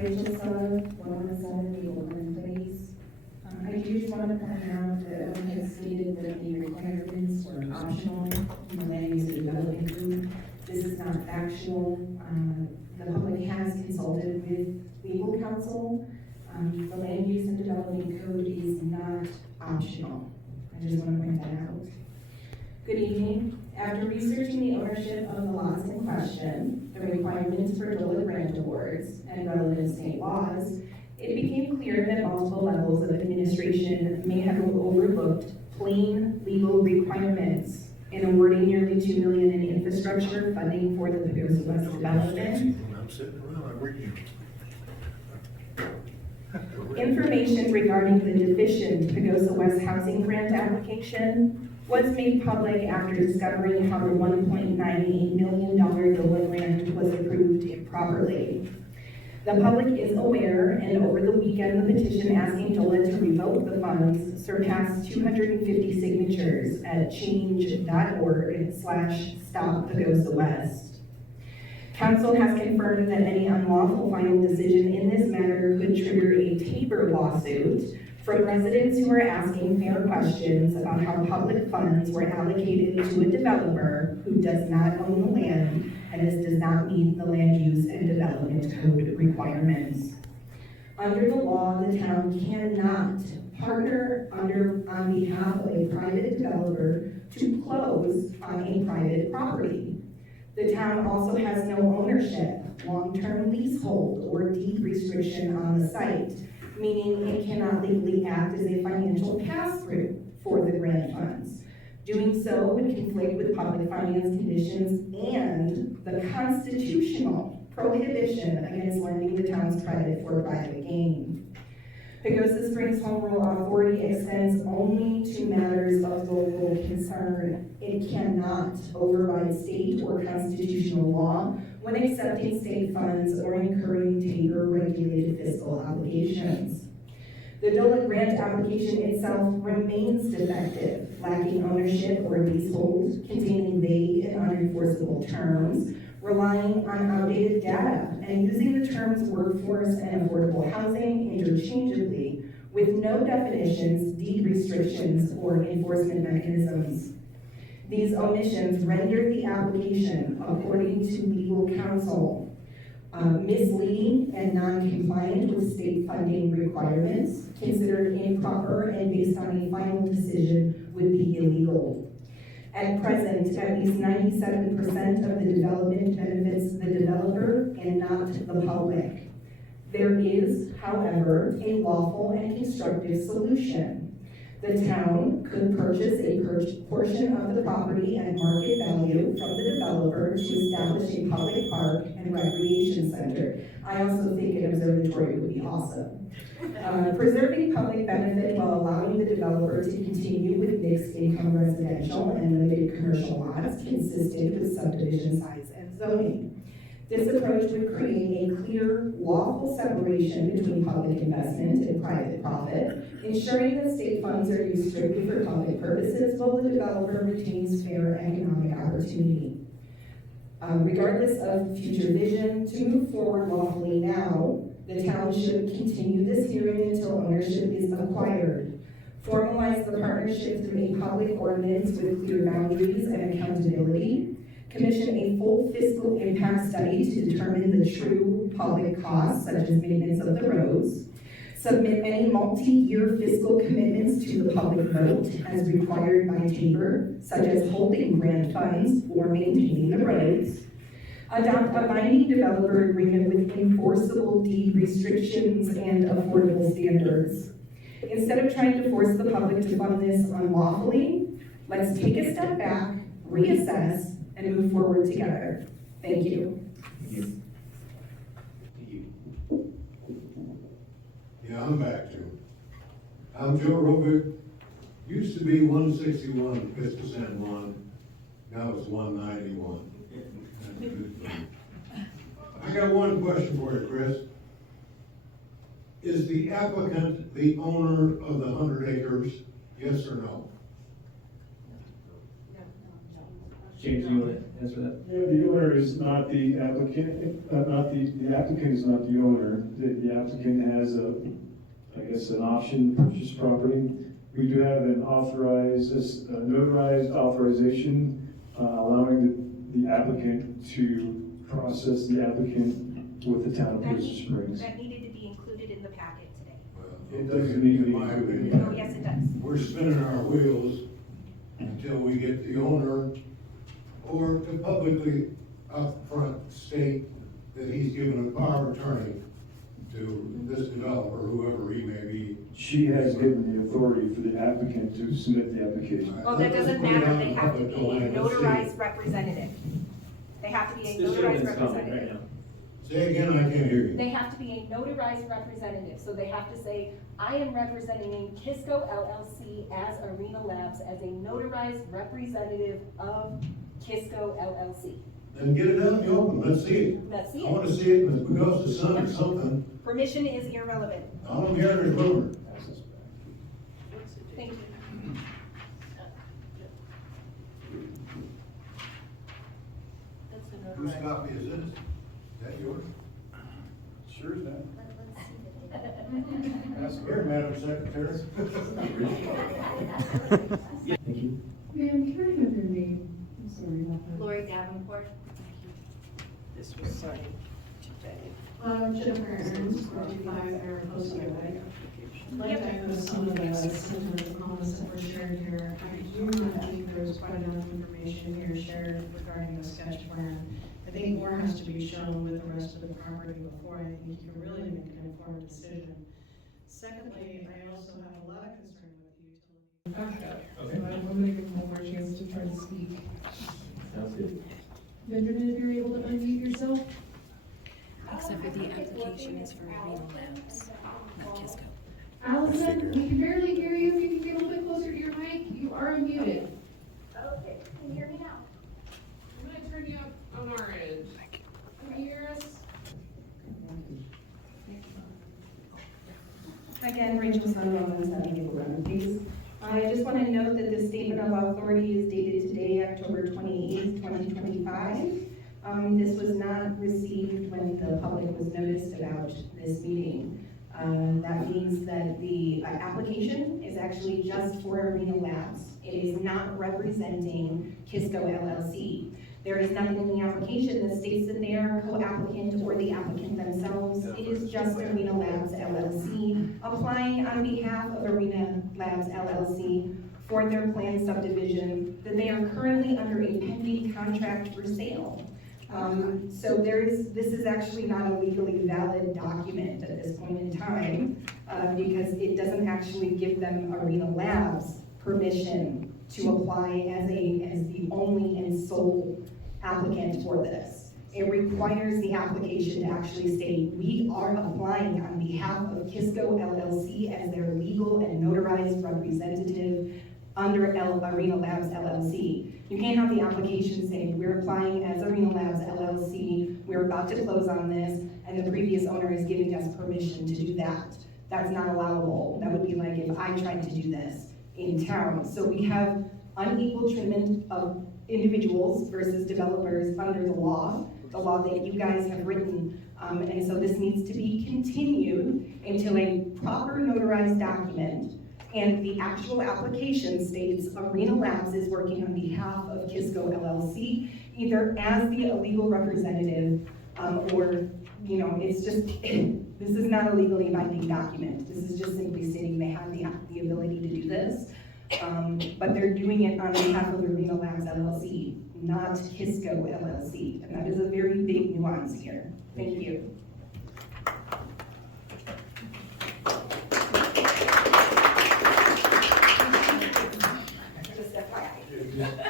Pagosa, 117 Legal Place. I do just want to point out that one has stated that the requirements were optional in the land use and development code. This is not factual. The public has consulted with legal counsel. The land use and development code is not optional. I just want to point that out. Good evening. After researching the ownership of the lots in question, the requirements for DOLA grant awards, and relevant state laws, it became clear that multiple levels of administration may have overlooked plain legal requirements in awarding nearly $2 million in infrastructure funding for the Pagosa West development. I'm sitting around, I'm reading. Information regarding the deficient Pagosa West housing grant application was made public after discovering how the $1.98 million DOLA grant was approved improperly. The public is aware, and over the weekend, the petition asking DOLA to revoke the funds surpassed 250 signatures at change.org/Stop Pagosa West. Council has confirmed that any unlawful final decision in this matter could trigger a Tabor lawsuit from residents who are asking fair questions about how public funds were allocated to a developer who does not own the land, and this does not meet the land use and development code requirements. Under the law, the town cannot partner on behalf of a private developer to close on a private property. The town also has no ownership, long-term leasehold, or deed restriction on the site, meaning it cannot legally act as a financial pass-through for the grant funds. Doing so would conflict with public finance conditions and the constitutional prohibition against lending the town's credit for private gain. Pagosa Springs Home Rule Authority extends only to matters of local concern. It cannot override state or constitutional law when accepting state funds or incurring Tabor-regulated fiscal obligations. The DOLA grant application itself remains defective, lacking ownership or leasehold, containing vague and unenforceable terms, relying on outdated data, and using the terms workforce and affordable housing interchangeably, with no definitions, deed restrictions, or enforcement mechanisms. These omissions render the application, according to legal counsel, misleading and non-compliant with state funding requirements, considered improper, and based on a final decision would be illegal. At present, at least 97% of the development benefits the developer and not the public. There is, however, a lawful and constructive solution. The town could purchase a portion of the property at market value from the developer to establish a public park and recreation center. I also think an observatory would be awesome. Preserving public benefit while allowing the developer to continue with mixed income residential and limited commercial lots consistent with subdivision size and zoning. This approach would create a clear, lawful separation between public investment and private profit, ensuring that state funds are used strictly for public purposes while the developer retains fair economic opportunity. Regardless of future vision, to move forward lawfully now, the town should continue this hearing until ownership is acquired, formalize the partnership through a public ordinance with clear boundaries and accountability, commission a full fiscal impact study to determine the true public costs, such as maintenance of the roads, submit any multi-year fiscal commitments to the public vote as required by Tabor, such as holding grant funds or maintaining the roads, adopt a binding developer agreement with enforceable deed restrictions and affordable standards. Instead of trying to force the public to fund this unlawfully, let's take a step back, reassess, and move forward together. Thank you. Yeah, I'm back to. I'm Joe Robick. Used to be 161 Pisco San Juan. Now it's 191. I got one question for you, Chris. Is the applicant the owner of the 100 acres? Yes or no? James, you want to answer that? Yeah, the owner is not the applicant, the applicant is not the owner. The applicant has I guess, an option to purchase property. We do have an authorized, notarized authorization allowing the applicant to process the applicant with the town of Pagosa Springs. That needed to be included in the packet today. It doesn't need to be In my included. opinion, Oh, yes, it does. we're spinning our wheels until we get the owner or to publicly up front state that he's given a power of attorney to this developer, whoever he may be. She has given the authority for the applicant to submit the application. Well, that doesn't matter, they have to be a Let's see. notarized representative. They have to be a This notarized gentleman's comment right representative. now. Say again, I can't hear you. They have to be a notarized representative, so they have to say, I am representing Kisco LLC as Arena Labs as a notarized representative of Kisco LLC. Then get it out in the open, let's see it. Let's see I wanna it. see it, Ms. Pagosa's son or something. Permission is irrelevant. All I'm hearing is rumor. Thank you. Whose copy is this? Is that yours? Sure is that. That's here, Madam Secretary. Thank you. Ma'am, can I have your name? I'm sorry about that. Lori Davenport. This was signed today. Jennifer Aaron's, 45 Mariposa Way. I'd like to echo some of the sentiments and comments that were shared here. I do not think there's quite enough information here shared regarding the sketch plan. I think more has to be shown with the rest of the property before I think you can really make an informed decision. Secondly, I also have a lot of concern with the utility. Okay. So I'm going to give them one more chance to try to speak. Sounds good. Benjamin, if you're able to unmute yourself. Except for the application is for Arena Labs, not Kisco. Allison, we can barely hear you. If you can get a little bit closer to your mic, you are unmuted. Okay, can you hear me now? I'm gonna turn you up on our end. Can you hear us? Again, Rachel Sunderland, 70 Gilbert, please. I just want to note that this statement of authority is dated today, October 28th, 2025. This was not received when the public was noticed about this meeting. That means that the application is actually just for Arena Labs. It is not representing Kisco LLC. There is nothing in the application that states that they are a co-applicant or the applicant themselves. It is just Arena Labs LLC applying on behalf of Arena Labs LLC for their planned subdivision that they are currently under a pending contract for sale. So this is actually not a legally valid document at this point in time because it doesn't actually give them Arena Labs permission to apply as the only and sole applicant for this. It requires the application to actually state, we are applying on behalf of Kisco LLC as their legal and notarized representative under Arena Labs LLC. You can't have the application saying, we're applying as Arena Labs LLC, we're about to close on this, and the previous owner is giving us permission to do that. That's not allowable. That would be like if I tried to do this in town. So we have unequal treatment of individuals versus developers under the law that you guys have written. And so this needs to be continued until a proper notarized document and the actual application states Arena Labs is working on behalf of Kisco LLC, either as the legal representative or, it's just, this is not a legally binding document. This is just simply stating they have the ability to do this. But they're doing it on behalf of Arena Labs LLC, not Kisco LLC. And that is a very big nuance here. Thank you.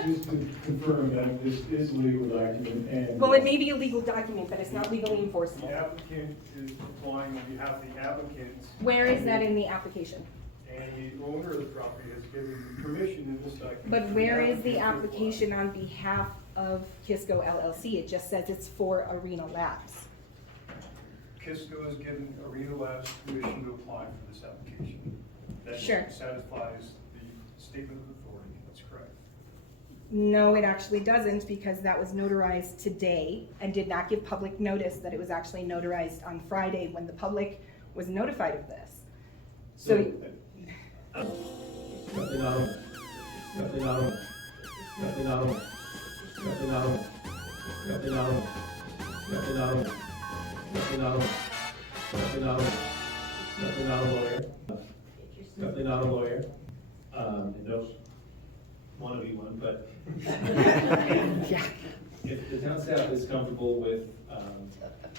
Just to confirm that this is a legal document and. Well, it may be a legal document, but it's not legally The enforceable. applicant is applying on behalf of the applicant. Where is that in the application? And the owner of the property has given permission in this document. But where is the application on behalf of Kisco LLC? It just says it's for Arena Labs. Kisco has given Arena Labs permission to apply for this application. That Sure. satisfies the statement of authority, that's correct. No, it actually doesn't, because that was notarized today and did not give public notice that it was actually notarized on Friday when the public was notified of this. So, Nothing out of, nothing out of, nothing out of, nothing out of, nothing out of, nothing out of, nothing out of, nothing out of, nothing out of lawyer, nothing out of lawyer. And don't want to be one, but yeah. if the town staff is comfortable with,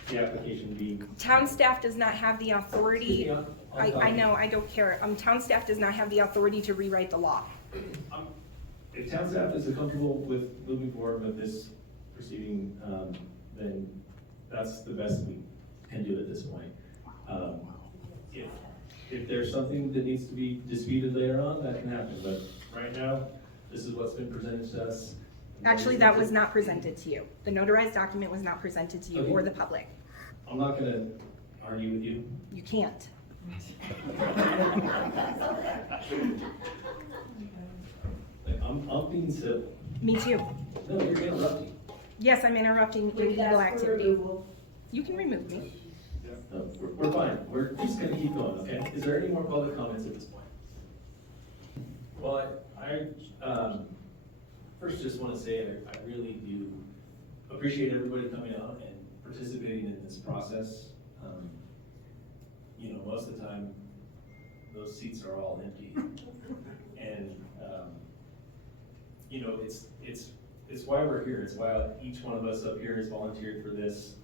the application being. Town staff does not have the authority, Excuse me, I'm I talking. know, I don't care. Town staff does not have the authority to rewrite the law. If town staff is comfortable with moving forward with this proceeding, then that's the best we can do at this point. If there's something that needs to be disputed later on, that can happen, but right now, this is what's been presented to us. Actually, that was not presented to you. The notarized document was not presented to you or the public. I'm not gonna argue with you. You can't. Like, I'm being civil. Me too. No, you're interrupting. Yes, I'm interrupting illegal activity. You can remove me. No, we're fine. We're just gonna keep going, okay? Is there any more public comments at this point? Well, I first just wanna say I really do appreciate everybody coming out and participating in this process. You know, most of the time, those seats are all empty. And, you know, it's why we're here. It's why each one of us up here has volunteered for this.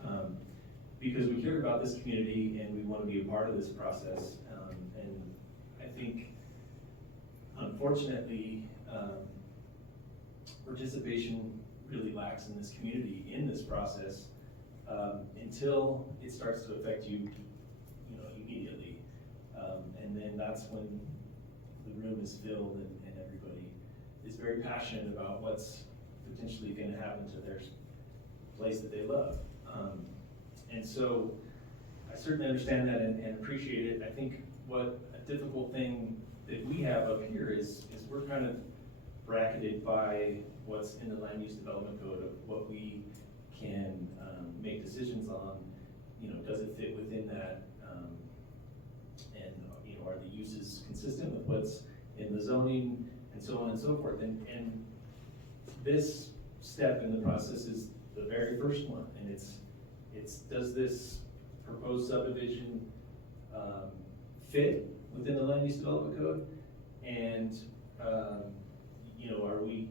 Because we care about this community and we want to be a part of this process. And I think, unfortunately, participation really lacks in this community in this process until it starts to affect you, you know, immediately. And then that's when the room is filled and everybody is very passionate about what's potentially going to happen to their place that they love. And so I certainly understand that and appreciate it. I think what a difficult thing that we have up here is we're kind of bracketed by what's in the land use development code of what we can make decisions on. You know, does it fit within that? And, you know, are the uses consistent with what's in the zoning and so on and so forth? And this step in the process is the very first one, and it's does this proposed subdivision fit within the land use development code? And, you know, are we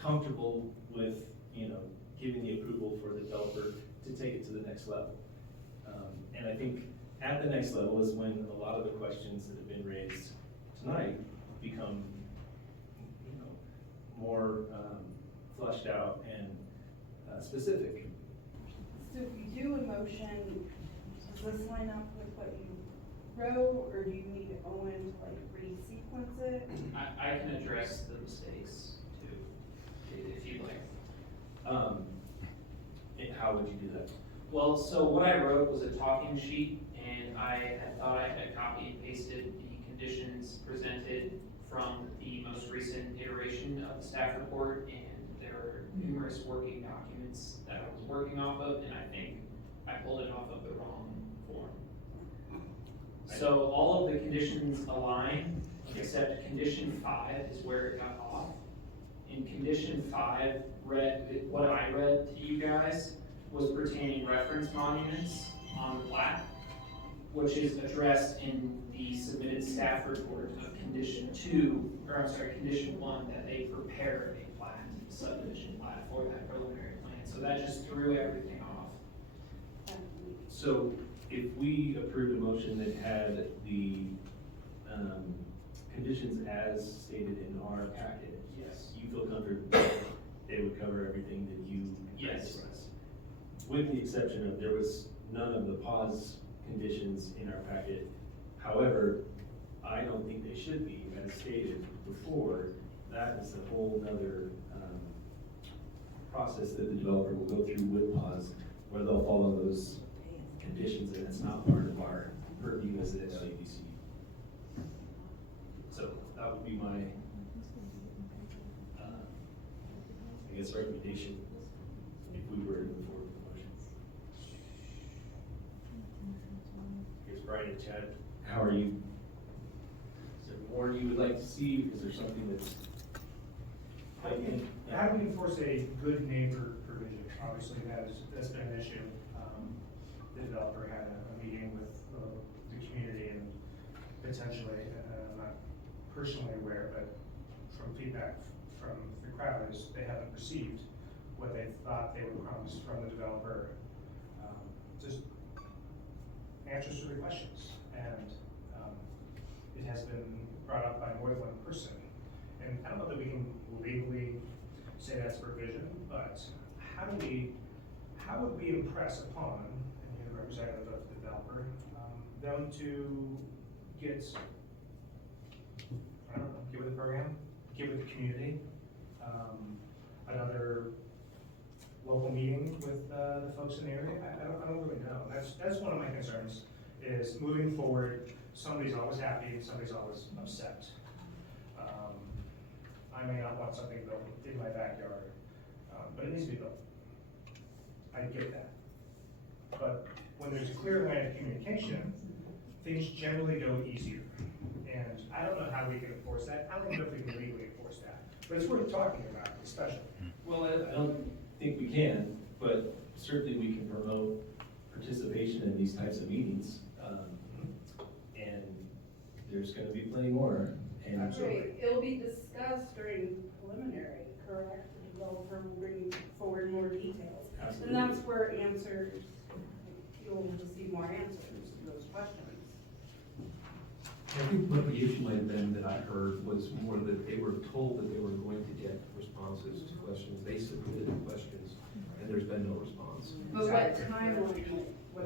comfortable with, you know, giving the approval for the developer to take it to the next level? And I think at the next level is when a lot of the questions that have been raised tonight become, you know, more fleshed out and specific. So if you do a motion, does this line up with what you wrote, or do you need Owen to like re-sequence it? I can address the mistakes too, if you'd like. How would you do that? Well, so what I wrote was a talking sheet, and I had thought I had copied and pasted the conditions presented from the most recent iteration of the staff report, and there are numerous working documents that I was working off of, and I think I pulled it off of the wrong form. So all of the conditions align, except condition 5 is where it got off. In condition 5, what I read to you guys was pertaining reference monuments on the plat, which is addressed in the submitted staff report of condition 1, that they prepare a plat, subdivision plat for that preliminary plan. So that just threw everything off. So if we approved a motion that had the conditions as stated in our packet, Yes. you feel comfortable that they would cover everything that you Yes. expressed? With the exception of there was none of the pause conditions in our packet. However, I don't think they should be, as stated before. That is a whole nother process that the developer will go through with pause, where they'll follow those conditions, and it's not part of our purview as an LUDC. So that would be my guess, recommendation if we were to move forward with the motion. I guess Brian and Chad, how are you? Is there more you would like to see? Is there something that's? How do we enforce a good neighbor provision? Obviously, that's been an issue. The developer had a meeting with the community and potentially, I'm not personally aware, but from feedback from the crowd is they haven't received what they thought they were promised from the developer. Just answers to the questions. And it has been brought up by more than one person. And I don't know that we can legally say that's provision, but how would we impress upon, and you're the representative of the developer, them to get, I don't know, get with the program, get with the community, another local meeting with the folks in the area? I don't really know. That's one of my concerns, is moving forward, somebody's always happy, somebody's always upset. I may not want something built in my backyard, but it needs to be built. I get that. But when there's a clear line of communication, things generally go easier. And I don't know how we can enforce that. I don't know if we can legally enforce that. But it's worth talking about, especially. Well, I don't think we can, but certainly we can promote participation in these types of meetings. And there's gonna be plenty more. And Right, it'll be discussed during preliminary, correct? The developer will bring forward more details. Absolutely. And that's where answers, you'll receive more answers to those questions. I think what the issue might have been that I heard was more that they were told that they were going to get responses to questions. They submitted the questions, and there's been no response. But what timeline,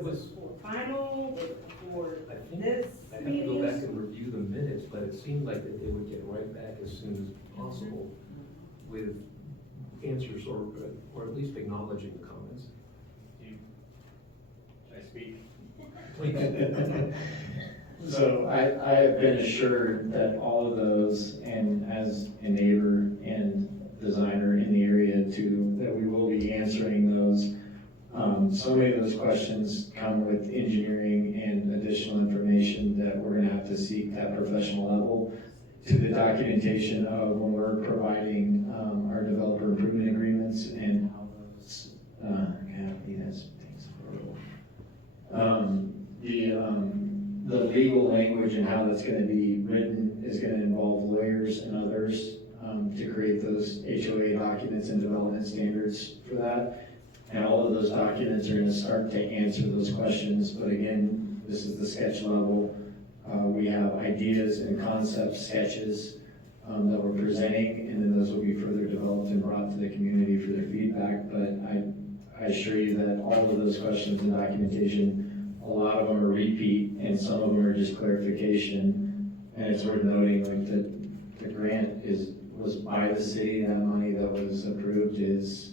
was it before final, was it before I think this I'd have to meeting? go back and review the minutes, but it seemed like that they would get right back as soon as possible with answers or at least acknowledging the comments. Should I speak? So I have been assured that all of those, and as a neighbor and designer in the area too, that we will be answering those. So many of those questions come with engineering and additional information that we're gonna have to seek that professional level to the documentation of when we're providing our developer improvement agreements and how those, golly, that's things horrible. The legal language and how that's gonna be written is gonna involve lawyers and others to create those HOA documents and development standards for that. And all of those documents are gonna start to answer those questions, but again, this is the sketch level. We have ideas and concept sketches that we're presenting, and then those will be further developed and brought to the community for their feedback. But I assure you that all of those questions and documentation, a lot of them are repeat, and some of them are just clarification. And it's worth noting, like, the grant was by the city. That money that was approved is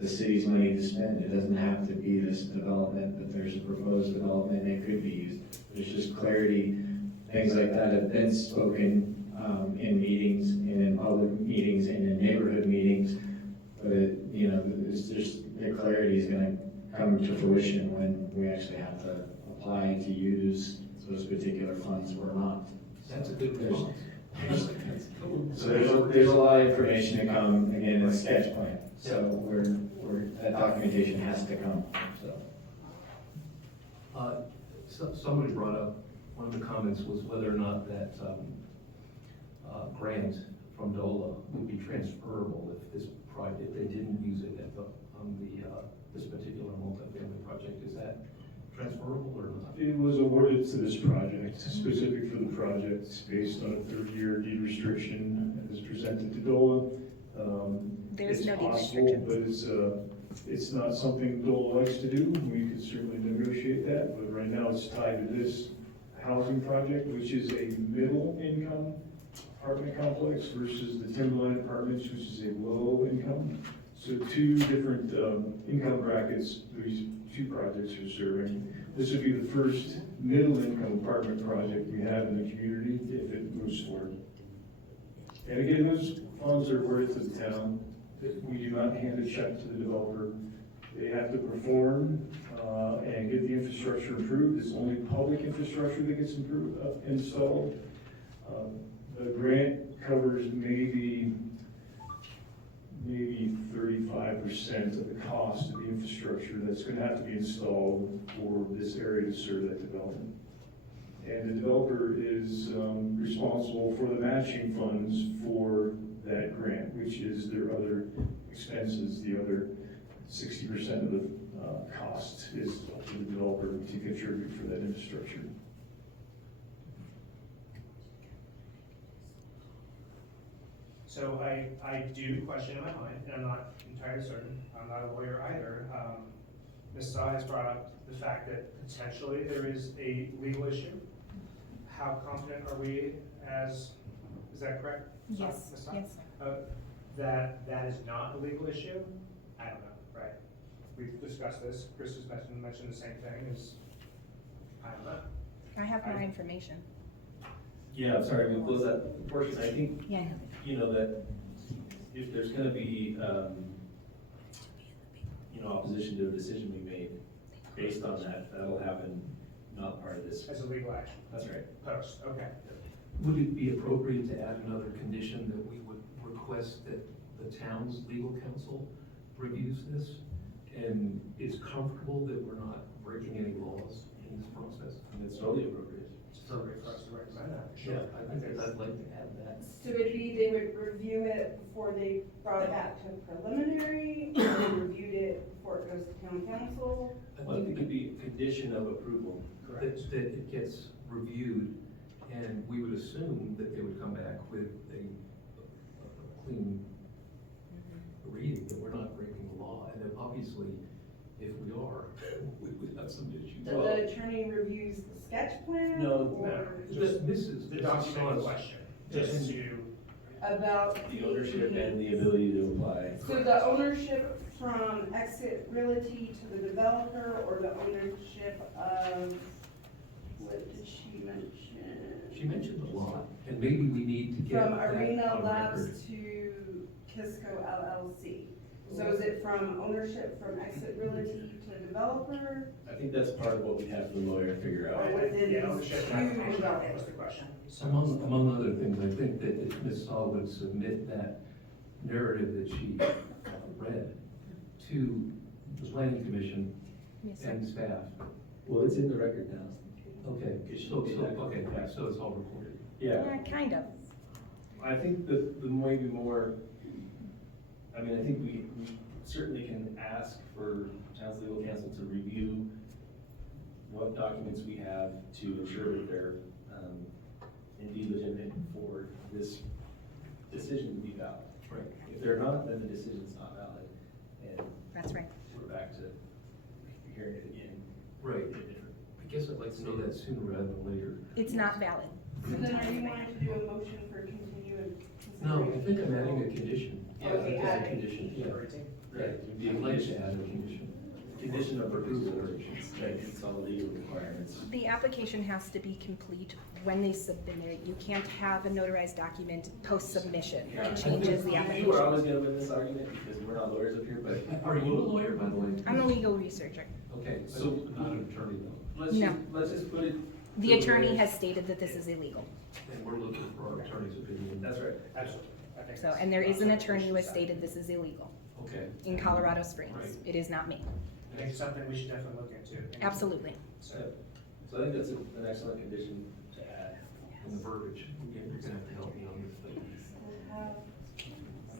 the city's money to spend. It doesn't have to be this development, but there's a proposed development and it could be used. There's just clarity. Things like that have been spoken in meetings and in public meetings and in neighborhood meetings. But it's just the clarity is going to come to fruition when we actually have to apply to use those particular funds or not. That's a good response. So there's a lot of information to come, again, in the sketch plan. So that documentation has to come, so. Somebody brought up, one of the comments was whether or not that grant from DOLA would be transferable if they didn't use it on this particular multifamily project. Is that transferable or not? It was awarded to this project, specific for the project, based on a 30-year deed restriction as presented to DOLA. There's no deed possible, restrictions. but it's not something DOLA likes to do. We could certainly negotiate that, but right now it's tied to this housing project, which is a middle income apartment complex versus the Timberline Apartments, which is a low income. So two different income brackets these two projects are serving. This would be the first middle income apartment project we have in the community if it moves forward. And again, those funds are awarded to the town that we do not hand a check to the developer. They have to perform, and get the infrastructure improved. It's only public infrastructure that gets installed. The grant covers maybe 35% of the cost of the infrastructure that's gonna have to be installed for this area to serve that development. And the developer is responsible for the matching funds for that grant, which is their other expenses. The other 60% of the cost is up to the developer to contribute for that infrastructure. So I do question in my mind, and I'm not entirely certain, I'm not a lawyer either. Ms. Saw has brought up the fact that potentially there is a legal issue. How confident are we as, is that correct? Yes, Ms. Saw? yes. That is not a legal issue? I don't know, right? We've discussed this, Chris has mentioned the same thing, is, I don't know. I have more information. Yeah, I'm sorry, we'll close that portion. I think, Yeah. you know, that if there's gonna be, opposition to a decision we made based on that, that'll happen, not part of this. As a legal action, That's right. post, okay. Would it be appropriate to add another condition that we would request that the town's legal counsel reviews this and is comfortable that we're not breaking any laws in this process? And it's totally appropriate. It's appropriate for us to recommend that. Yeah, I think that I'd like to add that. So it'd be, they would review it before they brought it back to preliminary, or they reviewed it before it goes to town council? I think it could be a condition of approval. That it gets reviewed, and we would assume that they would come back with a clean reading, that we're not breaking the law, and that obviously, if we are, we would have some issues. That the attorney reviews the sketch plan? No, or Just Mrs. The document in question, just to, about The ownership and the ability to apply. So the ownership from Exit Realty to the developer, or the ownership of, what did she mention? She mentioned a lot, and maybe we need to get From that Arena on Labs record. to Kisco LLC. So is it from ownership from Exit Realty to developer, I think that's part of what we have the lawyer figure or out. within yeah, ownership two and was developers? the question. Among other things, I think that if Ms. Saul would submit that narrative that she read to the planning commission Yes, sir. and staff. Well, it's in the record now. Okay, It should so, be so, that. okay, yeah, so it's all recorded. Yeah. Kind of. I think that the maybe more, I mean, I think we certainly can ask for town's legal counsel to review what documents we have to ensure that they're indeed legitimate for this decision to be valid. Right. If they're not, then the decision's not valid, and That's right. we're back to hearing it again. Right. I guess I'd like to know that sooner rather than later. It's not valid. So then are you wanting to do a motion for continued No, consideration? I think I'm adding a condition. Yeah, I think that's a adding. condition, yeah. Right, it would be a I'd like to condition, add a condition. condition of approval, that meets all the legal requirements. The application has to be complete when they submit it. You can't have a notarized document post-submission. It changes the You are application. always gonna win this argument because we're not lawyers up here, but. Are you a lawyer, by the way? I'm a legal researcher. Okay, So- so not an attorney though, Let's just put it. The attorney has stated that this is illegal. and we're looking for our attorney's opinion. That's right. Absolutely. I think So, that's- and there is an attorney who has stated this is illegal Okay. in Colorado Springs. Right. It is not me. I think it's something we should definitely look into. Absolutely. So I think that's an excellent condition to add. And the verbiage, you're gonna have to help me on this thing.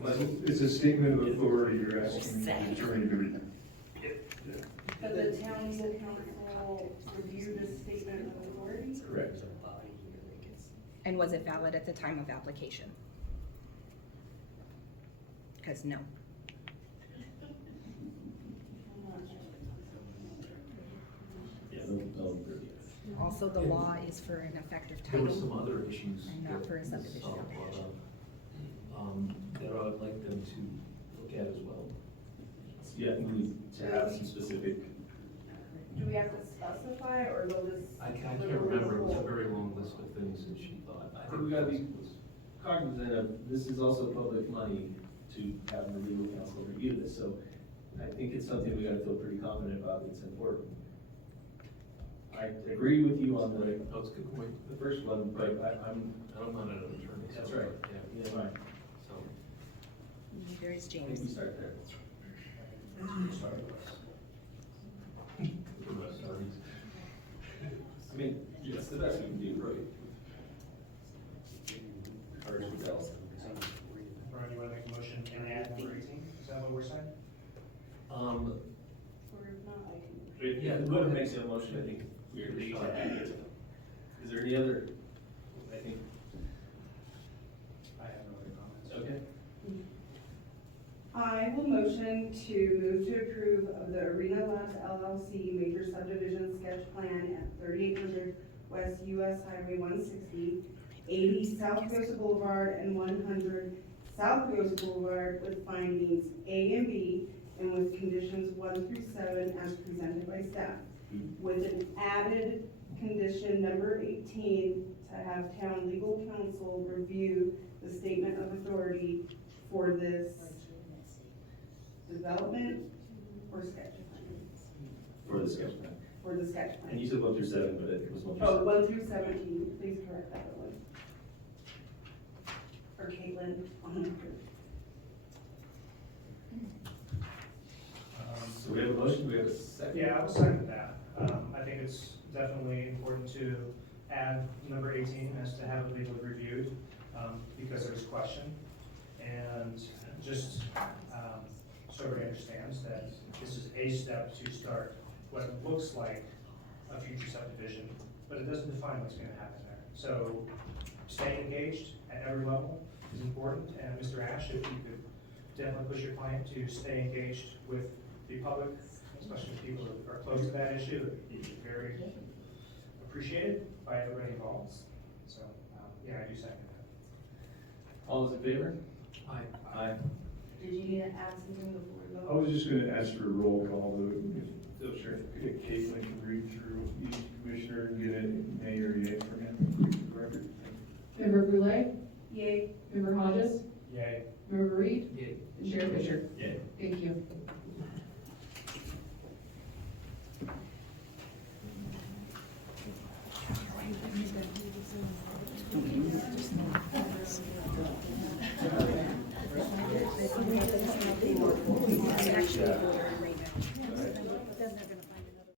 We'll have It's a statement of authority you're asking the attorney to read. But the town legal council review the statement of authority? Correct. And was it valid at the time of application? Because no. Yeah, they'll agree. Also, the law is for an effective There were some title. other issues And not that for a Ms. subdivision Saul brought up, that I'd like them to look at as well. Yeah, I think we need to have some specific, Do we have to specify, or will this? I can't remember, it was a very long list of things that she thought. I think we gotta be cognizant of, this is also public money, to having the legal counsel review this, so I think it's something we gotta feel pretty confident about, it's important. I agree with you on the, That's a good point. the first one, but I'm, I'm not an attorney. so- that's right, Yeah, yeah, right. so. There's I think we James. start there. I mean, that's the best we can do, right? Or should we tell? Ron, you wanna make a motion and add number 18? Is that what we're saying? Um, Or if not, I can. yeah, whoever makes the motion, I think we agree on that. Is there any other, I think, I have no other comments. okay, I will motion to move to approve of the Arena Labs LLC major subdivision sketch plan at 3800 West US Highway 160, 80 South Pagosa Boulevard, and 100 South Pagosa Boulevard with findings A and B and with conditions 1 through 7 as presented by staff. With an added condition number 18 to have town legal counsel review the statement of authority for this development or sketch plan, for the sketch plan? for the sketch And plan. you said 1 through 7, but it was 1 through Oh, 7. 1 through 17, please correct that one. Or Caitlin, on So we have a motion, we have a second? Yeah, I will second that. I think it's definitely important to add number 18 as to have it legally reviewed, because there's question. And just, so everybody understands that this is a step to start what looks like a future subdivision, but it doesn't define what's gonna happen there. So staying engaged at every level is important, and Mr. Ash, if you could definitely push your client to stay engaged with the public, especially people who are close to that issue, it'd be very appreciated by everybody involved. So, yeah, I do second that. All those in favor? Aye. Aye. Did you need to add something before we I vote? was just gonna ask for a roll call, Oh, sure. if Caitlin can read through each commissioner and get a nay or yay from him. Record. Member Brule, Yay. Member Hodges, Yay. Member Reed, Yay. and Chair Fisher.